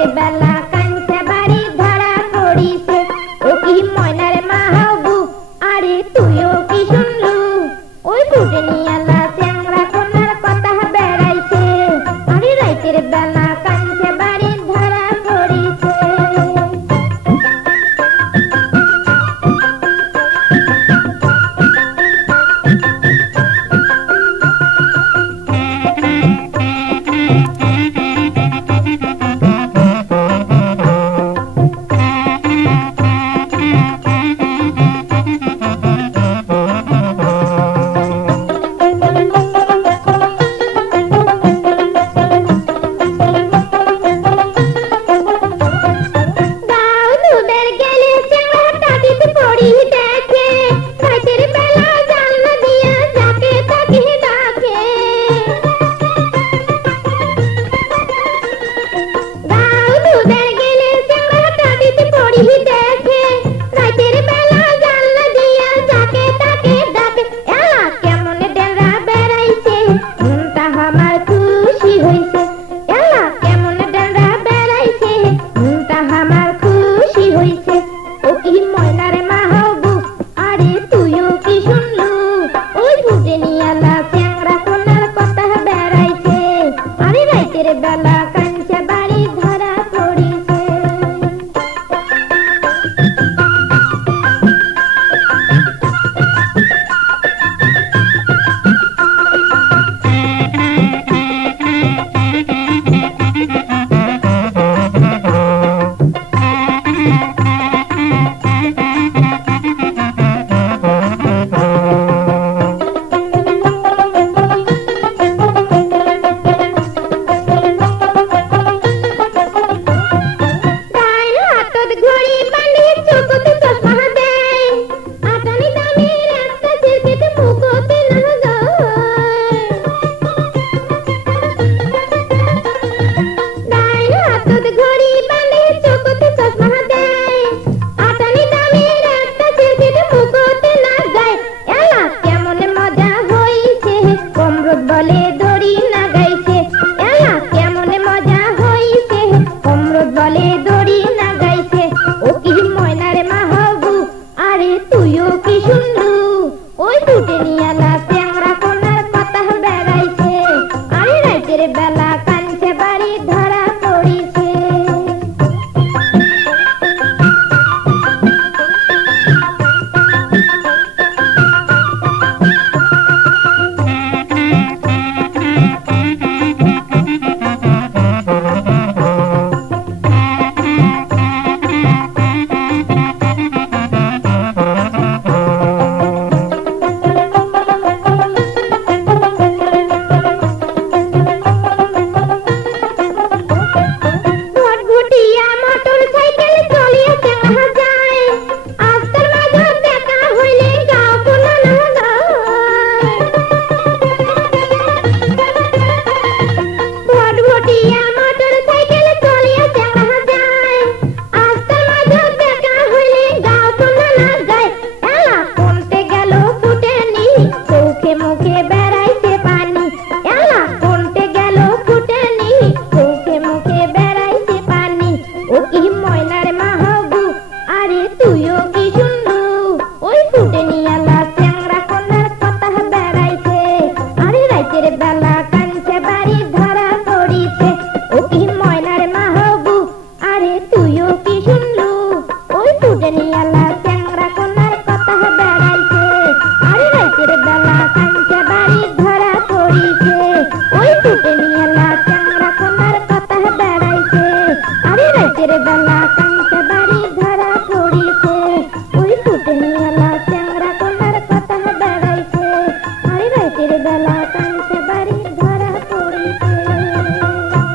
রাতের বেলা কাঞ্চা বাড়ি ধরা পড়িছে, ও কি ময়নার মা হবু, আরে তুইও কি শুনলু, ওই ফুটে নিয়ালা চ্যাংড়া কোনার কথা বেড়াইছে, আরে রাতের বেলা কাঞ্চা বাড়ি ধরা পড়িছে। বেলা কাঞ্চা বাড়ি ধরা পড়িছে। বেলা কাঞ্চা বাড়ি ধরা পড়িছে। বেলা কাঞ্চা বাড়ি ধরা পড়িছে, ও কি ময়নার মা হবু, আরে তুইও কি শুনলু, ওই ফুটে নিয়ালা চ্যাংড়া কোনার কথা বেড়াইছে, আরে রাতের বেলা কাঞ্চা বাড়ি ধরা পড়িছে, ওই ফুটে নিয়ালা চ্যাংড়া কোনার কথা বেড়াইছে, আরে রাতের বেলা কাঞ্চা বাড়ি ধরা পড়িছে, ওই ফুটে নিয়ালা চ্যাংড়া কোনার কথা বেড়াইছে, আরে রাতের বেলা